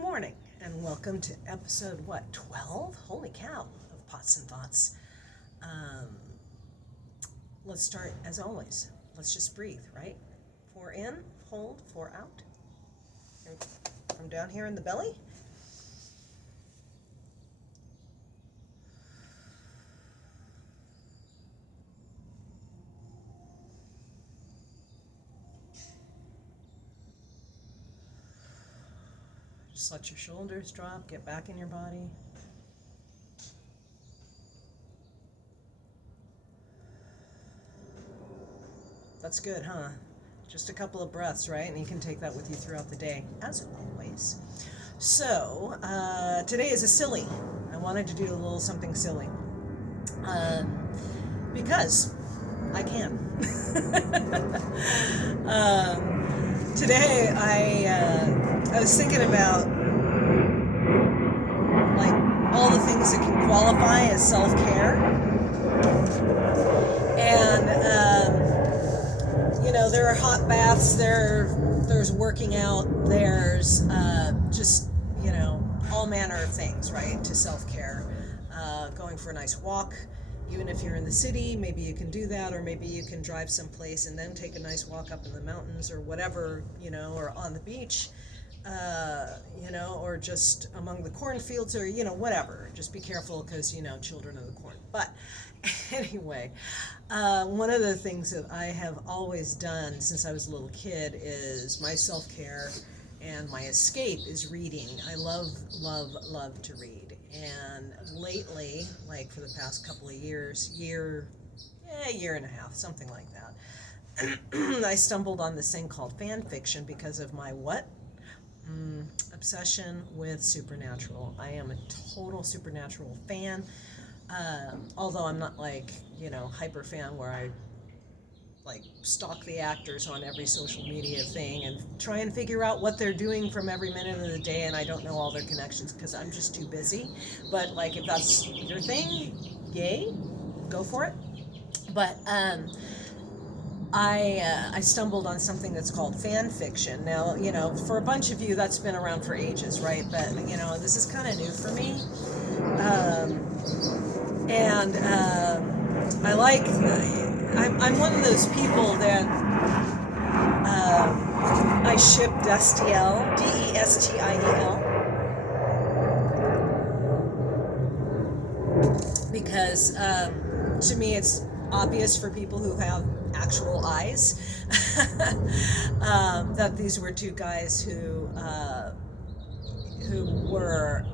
morning, and welcome to episode, 12? Holy cow, of Pots and Thoughts. Let's start, as always, let's just breathe, right? 4 in, hold, 4 out. And from down here in the belly. Just let your shoulders drop, get back in your body. That's good, huh? Just a couple of breaths, right? And you can take that with you throughout the day, as always. So, today is a silly. I wanted to do a little something silly. Because I can. Today, I was thinking about like all the things that can qualify as self-care, and there are hot baths, there's working out, there's just all manner of things, right, to self-care. Going for a nice walk. Even if you're in the city, maybe you can do that, or maybe you can drive someplace and then take a nice walk up in the mountains or whatever, or on the beach, or just among the cornfields or, whatever. Just be careful because, children of the corn. But anyway, one of the things that I have always done since I was a little kid is my self-care and my escape is reading. I love to read. And lately, like for the past couple of years, year and a half, something like that, I stumbled on this thing called fan fiction because of my obsession with supernatural. I am a total supernatural fan, although I'm not like, hyper fan where I like stalk the actors on every social media thing and try and figure out what they're doing from every minute of the day, and I don't know all their connections because I'm just too busy. But like, if that's your thing, yay, go for it. But I stumbled on something that's called fan fiction. Now, for a bunch of you that's been around for ages, right? But this is kind of new for me, and I like. I'm one of those people that I ship Destiel, Destiel, because to me it's obvious for people who have actual eyes that these were two guys who were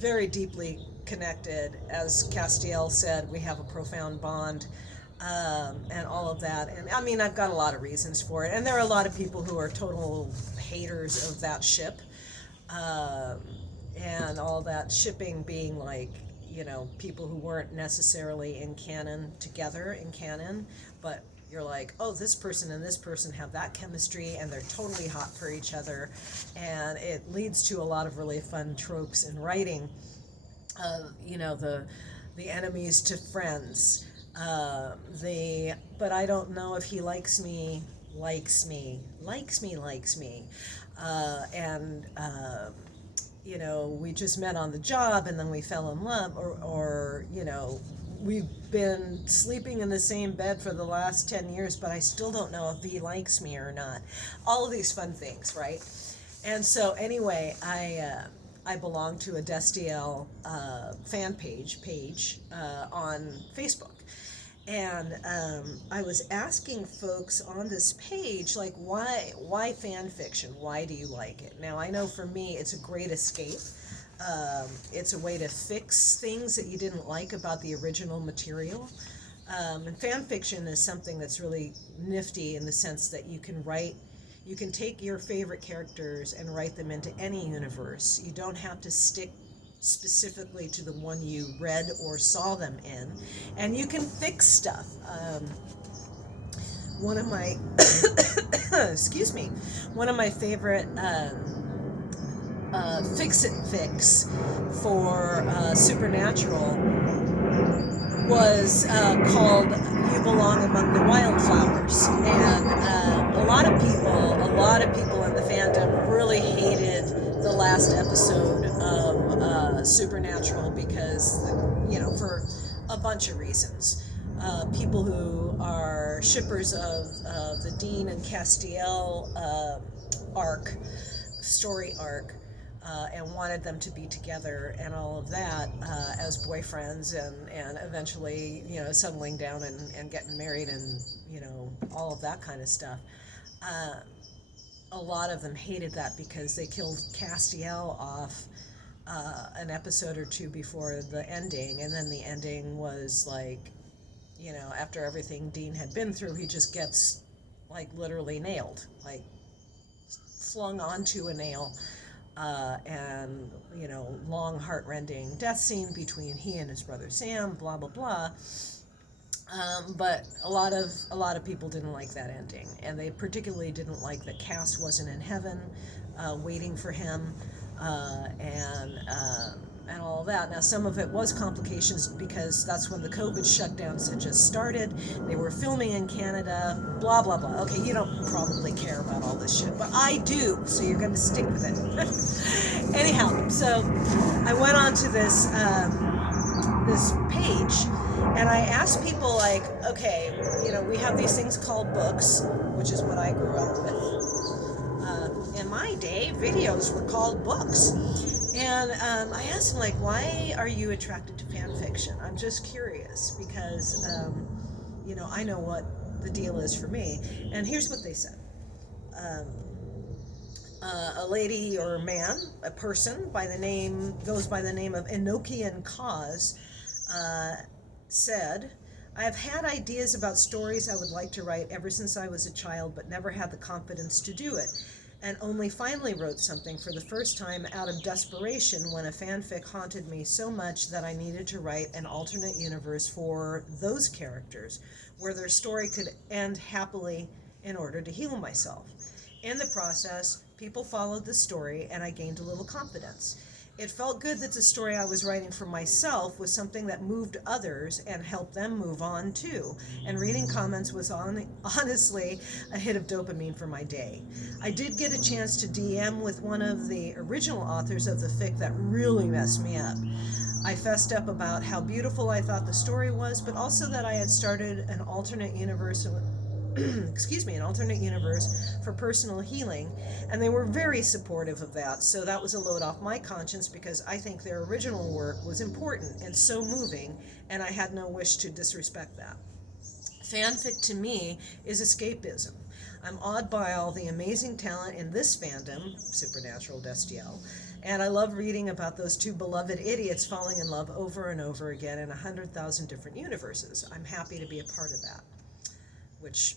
very deeply connected. As Castiel said, we have a profound bond, and all of that. And I mean, I've got a lot of reasons for it. And there are a lot of people who are total haters of that ship, and all that shipping being like, people who weren't necessarily in canon, but you're like, oh, this person and this person have that chemistry and they're totally hot for each other. And it leads to a lot of really fun tropes in writing. The enemies to friends, but I don't know if he likes me, and we just met on the job and then we fell in love, or we've been sleeping in the same bed for the last 10 years, but I still don't know if he likes me or not. All of these fun things, right? And so anyway, I belong to a Destiel fan page on Facebook. And I was asking folks on this page, like, why fan fiction? Why do you like it? Now, I know for me, it's a great escape. It's a way to fix things that you didn't like about the original material. And fan fiction is something that's really nifty in the sense that you can take your favorite characters and write them into any universe. You don't have to stick specifically to the one you read or saw them in, and you can fix stuff. One of my one of my favorite fix for Supernatural was called You Belong Among the Wildflowers, and a lot of people in the fandom really hated last episode of Supernatural because, for a bunch of reasons. People who are shippers of the Dean and Castiel story arc, and wanted them to be together and all of that as boyfriends and eventually, settling down and getting married and, all of that kind of stuff. A lot of them hated that because they killed Castiel off an episode or two before the ending, and then the ending was like, after everything Dean had been through, he just gets like literally nailed, like flung onto a nail, and long heart-rending death scene between he and his brother Sam, blah blah blah. But a lot of people didn't like that ending, and they particularly didn't like that Cass wasn't in heaven, waiting for him, and all of that. Now, some of it was complications because that's when the COVID shutdowns had just started. They were filming in Canada, blah blah blah. Okay, you don't probably care about all this shit, but I do, so you're going to stick with it. Anyhow, so I went on to this page. And I asked people, like, okay, we have these things called books, which is what I grew up with. In my day, videos were called books. And I asked them, like, why are you attracted to fan fiction? I'm just curious because, I know what the deal is for me. And here's what they said. A lady or a man, a person, goes by the name of Enochian Cause, said, I have had ideas about stories I would like to write ever since I was a child, but never had the confidence to do it, and only finally wrote something for the first time out of desperation when a fanfic haunted me so much that I needed to write an alternate universe for those characters, where their story could end happily in order to heal myself. In the process, people followed the story, and I gained a little confidence. It felt good that the story I was writing for myself was something that moved others and helped them move on too. And reading comments was honestly a hit of dopamine for my day. I did get a chance to DM with one of the original authors of the fic that really messed me up. I fessed up about how beautiful I thought the story was, but also that I had started an alternate universe an alternate universe for personal healing, and they were very supportive of that, so that was a load off my conscience because I think their original work was important and so moving, and I had no wish to disrespect that. Fanfic to me is escapism. I'm awed by all the amazing talent in this fandom, Supernatural Destiel, and I love reading about those two beloved idiots falling in love over and over again in 100,000 different universes. I'm happy to be a part of that. Which,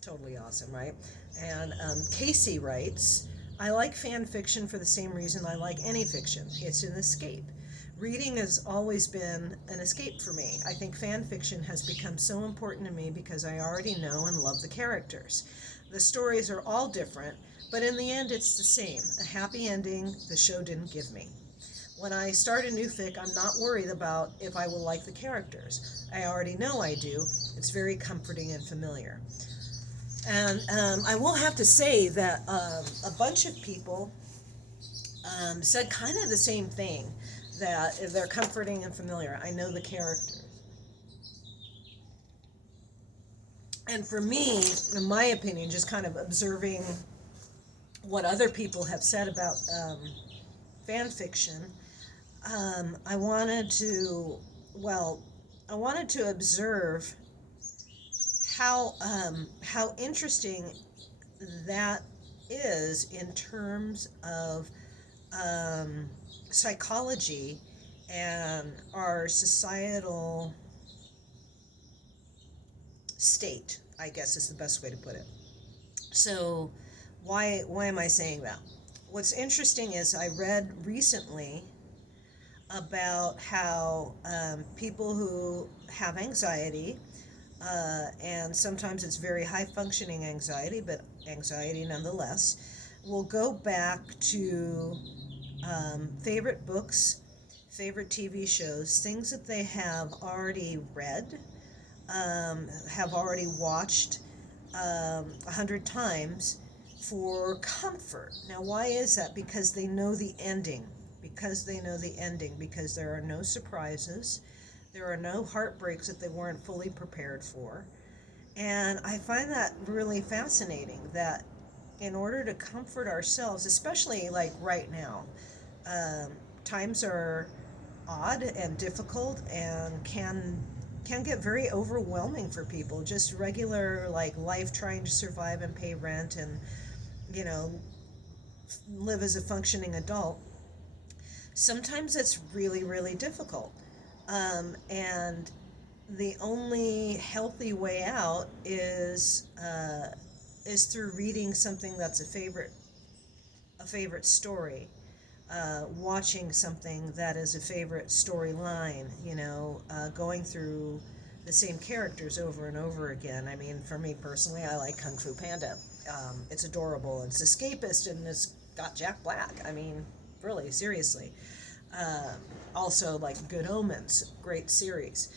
totally awesome, right? And Casey writes, I like fan fiction for the same reason I like any fiction. It's an escape. Reading has always been an escape for me. I think fan fiction has become so important to me because I already know and love the characters. The stories are all different, but in the end it's the same. A happy ending the show didn't give me. When I start a new fic, I'm not worried about if I will like the characters. I already know I do. It's very comforting and familiar. And I will have to say that a bunch of people said kind of the same thing, that they're comforting and familiar. I know the characters. And for me, in my opinion, just kind of observing what other people have said about fan fiction, I wanted to observe how interesting that is in terms of psychology and our societal state, I guess is the best way to put it. So why am I saying that? What's interesting is I read recently about how people who have anxiety, and sometimes it's very high functioning anxiety, but anxiety nonetheless, will go back to favorite books, favorite TV shows, things that they have already read, have already watched 100 times, for comfort. Now, why is that? Because they know the ending. Because they know the ending. Because there are no surprises. There are no heartbreaks that they weren't fully prepared for. And I find that really fascinating that in order to comfort ourselves, especially like right now, times are odd and difficult and can get very overwhelming for people. Just regular like life, trying to survive and pay rent and you know live as a functioning adult. Sometimes it's really really difficult, and the only healthy way out is through reading something that's a favorite story, watching something that is a favorite storyline, going through the same characters over and over again. I mean, for me personally, I like Kung Fu Panda. It's adorable, it's escapist, and it's got Jack Black. I mean, really, seriously. Uh, Also, like Good Omens, great series.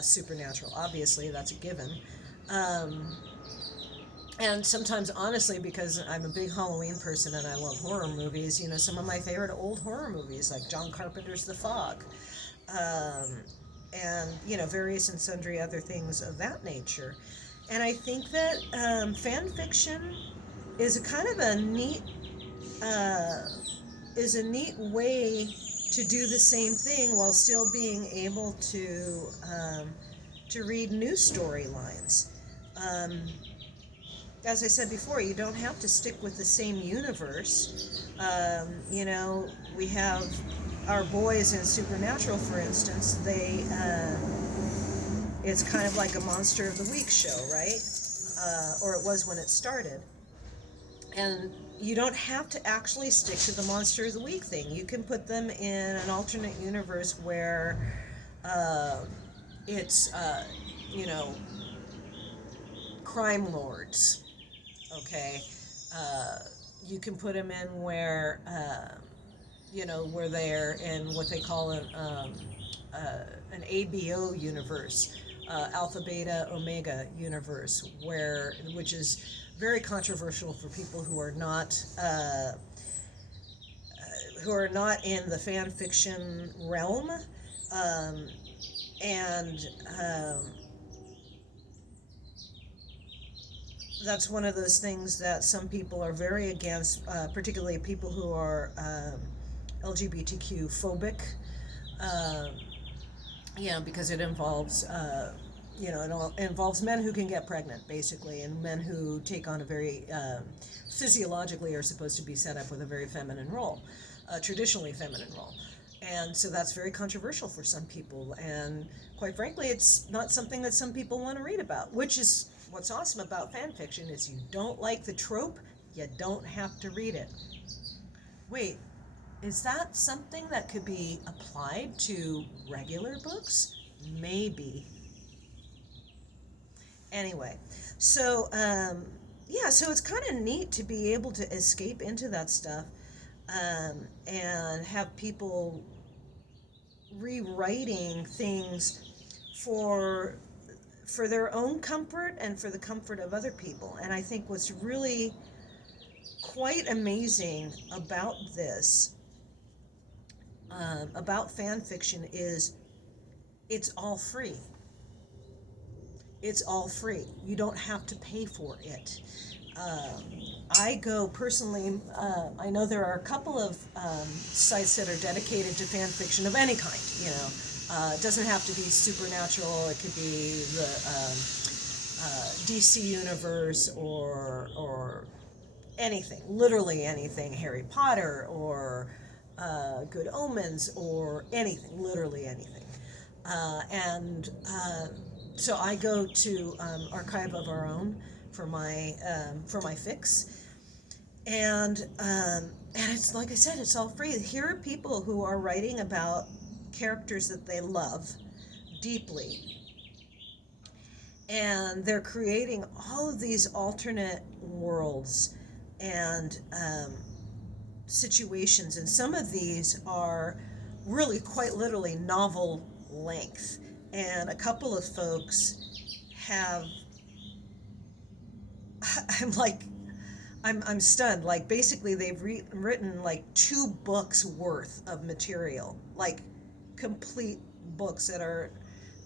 Supernatural, obviously, that's a given. Um, and sometimes, honestly, because I'm a big Halloween person and I love horror movies, some of my favorite old horror movies, like John Carpenter's The Fog, um, and, various and sundry other things of that nature. And I think that fan fiction is a kind of a neat uh, is a neat way to do the same thing while still being able to read new storylines. Um, as I said before, you don't have to stick with the same universe. We have our boys in Supernatural, for instance. It's kind of like a Monster of the Week show, right? Or it was when it started. And you don't have to actually stick to the Monster of the Week thing. You can put them in an alternate universe where uh, it's, crime lords, okay? Uh, you can put them in where they're in what they call an ABO universe, Alpha, Beta, Omega universe, which is very controversial for people who are not in the fan fiction realm, um, and that's one of those things that some people are very against, particularly people who are LGBTQ phobic. Um, because it involves, it involves men who can get pregnant, basically, and men who take on a very, physiologically are supposed to be set up with a very feminine role, traditionally feminine role. And so that's very controversial for some people, and quite frankly, it's not something that some people want to read about, which is what's awesome about fan fiction is you don't like the trope, you don't have to read it. Wait, is that something that could be applied to regular books? Maybe. Anyway, so so it's kind of neat to be able to escape into that stuff, and have people rewriting things for for their own comfort and for the comfort of other people. And I think what's really quite amazing about this, about fan fiction, is it's all free. It's all free. You don't have to pay for it. Um, I go personally, I know there are a couple of sites that are dedicated to fan fiction of any kind, it doesn't have to be supernatural, it could be the DC universe or anything, literally anything, Harry Potter or Good Omens or anything, literally anything. And So I go to Archive of Our Own for my fix, and it's like I said, it's all free. Here are people who are writing about characters that they love deeply, and they're creating all of these alternate worlds and situations, and some of these are really quite literally novel length, and a couple of folks have I'm like I'm stunned. Like basically, they've written like 2 books worth of material, like complete books that are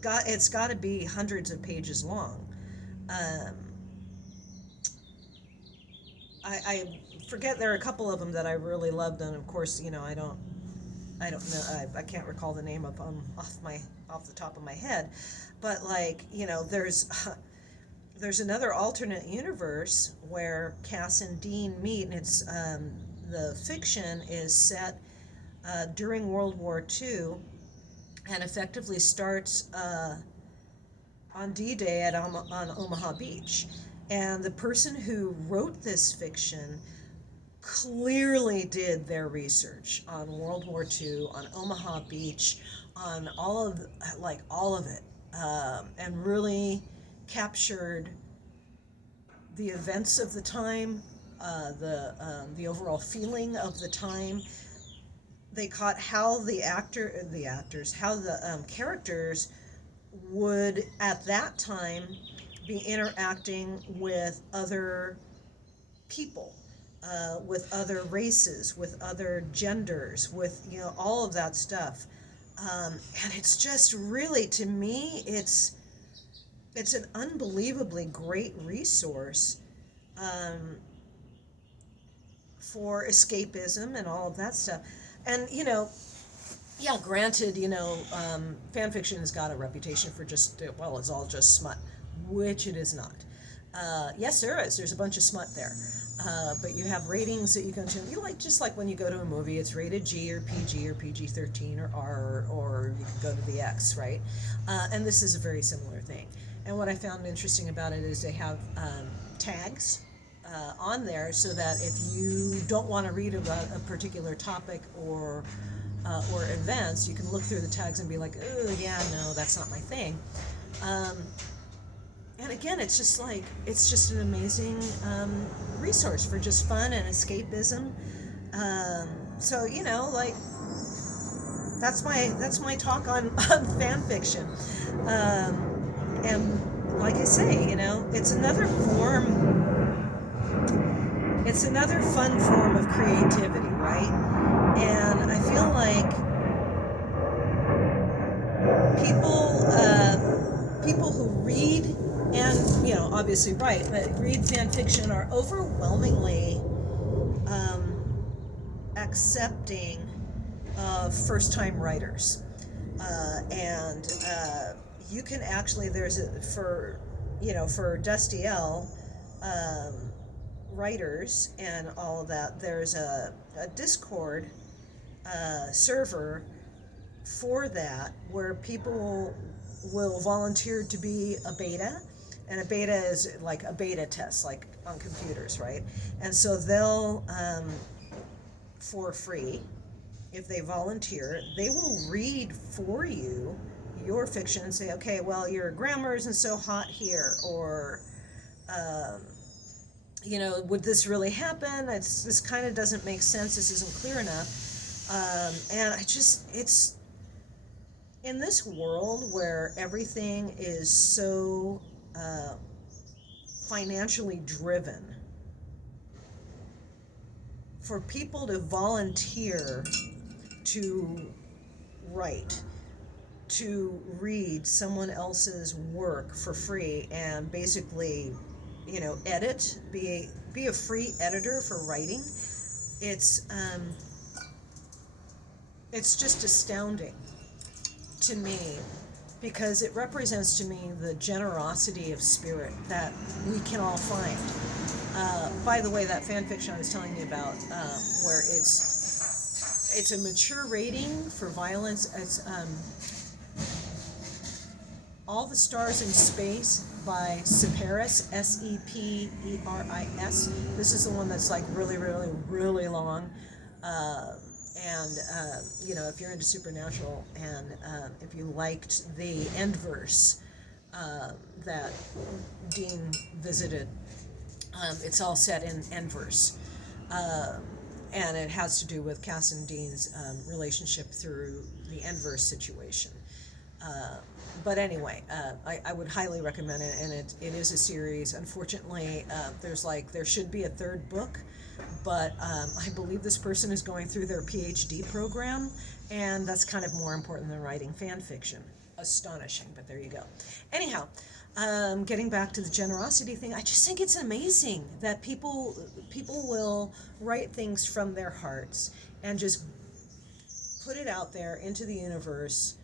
it's got to be hundreds of pages long. Um, I forget, there are a couple of them that I really loved, and of course, I don't know, I can't recall the name of them off the top of my head, but like there's another alternate universe where Cass and Dean meet, and it's the fiction is set during World War II, and effectively starts on D-Day on Omaha Beach. And the person who wrote this fiction clearly did their research on World War II, on Omaha Beach, on all of it, and really captured the events of the time, the overall feeling of the time. They caught how the characters would at that time be interacting with other people, with other races, with other genders, with all of that stuff, and it's just really, to me, it's an unbelievably great resource for escapism and all of that stuff. And yeah, granted, fan fiction has got a reputation for just, well, it's all just smut, which it is not. Yes, there is. There's a bunch of smut there. But you have ratings that you can tune. Just like when you go to a movie, it's rated G or PG-13 or R, or you can go to the X, right? And this is a very similar thing. And what I found interesting about it is they have tags on there, so that if you don't want to read about a particular topic or events, you can look through the tags and be like, oh yeah, no, that's not my thing. And again, it's just an amazing resource for just fun and escapism. So that's my talk on fan fiction. And like I say, it's another fun form of creativity, right? And I feel like people who read and obviously write, but read fan fiction are overwhelmingly accepting of first-time writers, and you can actually for Dusty L writers and all of that. There's a Discord server for that, where people will volunteer to be a beta, and a beta is like a beta test, like on computers, right? And so they'll for free, if they volunteer, they will read for you your fiction and say, okay, well, your grammar isn't so hot here, or would this really happen? This kind of doesn't make sense. This isn't clear enough. And it's in this world where everything is so financially driven, for people to volunteer to write, to read someone else's work for free, and basically edit, be a free editor for writing, it's just astounding to me, because it represents to me the generosity of spirit that we can all find. By the way, that fan fiction I was telling you about, where it's a mature rating for violence. It's All the Stars in Space by Seperis, Seperis. This is the one that's like really, really, really long. And if you're into supernatural, and if you liked the end verse that Dean visited, it's all set in end verse. And it has to do with Cass and Dean's relationship through the end verse situation. But anyway, I would highly recommend it, and it is a series. Unfortunately, there should be a third book, but I believe this person is going through their PhD program, and that's kind of more important than writing fan fiction. Astonishing, but there you go. Anyhow, getting back to the generosity thing, I just think it's amazing that people will write things from their hearts and just put it out there into the universe,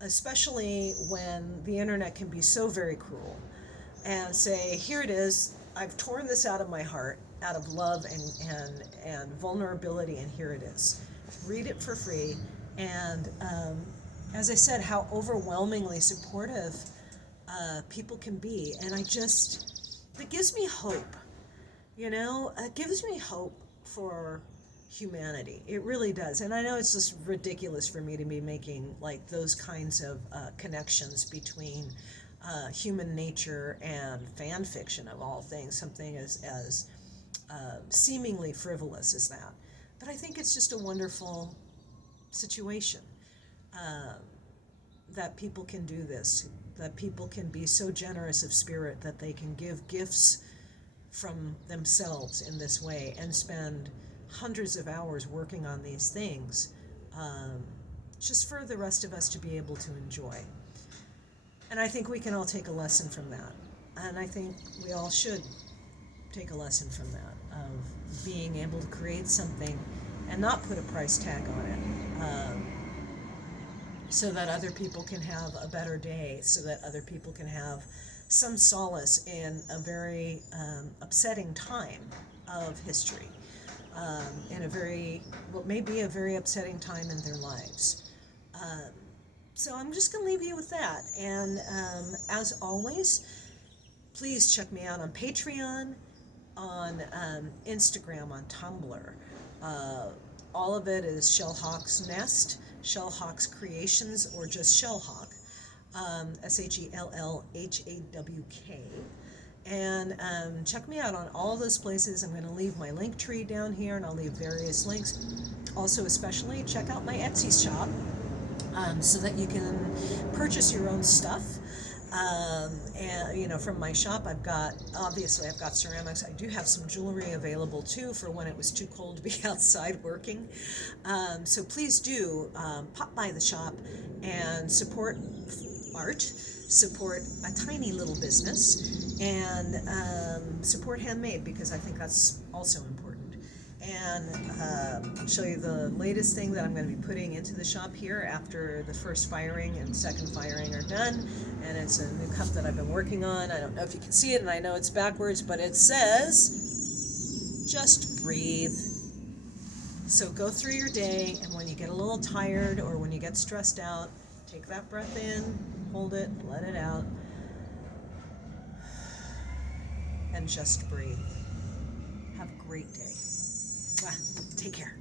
especially when the internet can be so very cruel, and say, here it is, I've torn this out of my heart, out of love and vulnerability, and here it is. Read it for free. And as I said, how overwhelmingly supportive people can be. And it gives me hope. It gives me hope for humanity. It really does. And I know it's just ridiculous for me to be making like those kinds of connections between human nature and fan fiction, of all things, something as seemingly frivolous as that. But I think it's just a wonderful situation, that people can do this, that people can be so generous of spirit that they can give gifts from themselves in this way and spend hundreds of hours working on these things, just for the rest of us to be able to enjoy. And I think we can all take a lesson from that. And I think we all should take a lesson from that, of being able to create something and not put a price tag on it, so that other people can have a better day, so that other people can have some solace in a very upsetting time of history, in what may be a very upsetting time in their lives. So I'm just going to leave you with that. And as always, please check me out on Patreon, on Instagram, on Tumblr. All of it is Shellhawk's Nest, Shellhawk's Creations, or just Shellhawk, SHELLHAWK. And check me out on all those places. I'm going to leave my link tree down here, and I'll leave various links. Also, especially, check out my Etsy shop, so that you can purchase your own stuff. And from my shop, I've got ceramics. I do have some jewelry available too for when it was too cold to be outside working. So please do pop by the shop and support art, support a tiny little business, and support handmade, because I think that's also important. And show you the latest thing that I'm going to be putting into the shop here after the first firing and second firing are done. And it's a new cup that I've been working on. I don't know if you can see it, and I know it's backwards, but it says, just breathe. So go through your day, and when you get a little tired or when you get stressed out, take that breath in, hold it, let it out, and just breathe. Have a great day. Take care.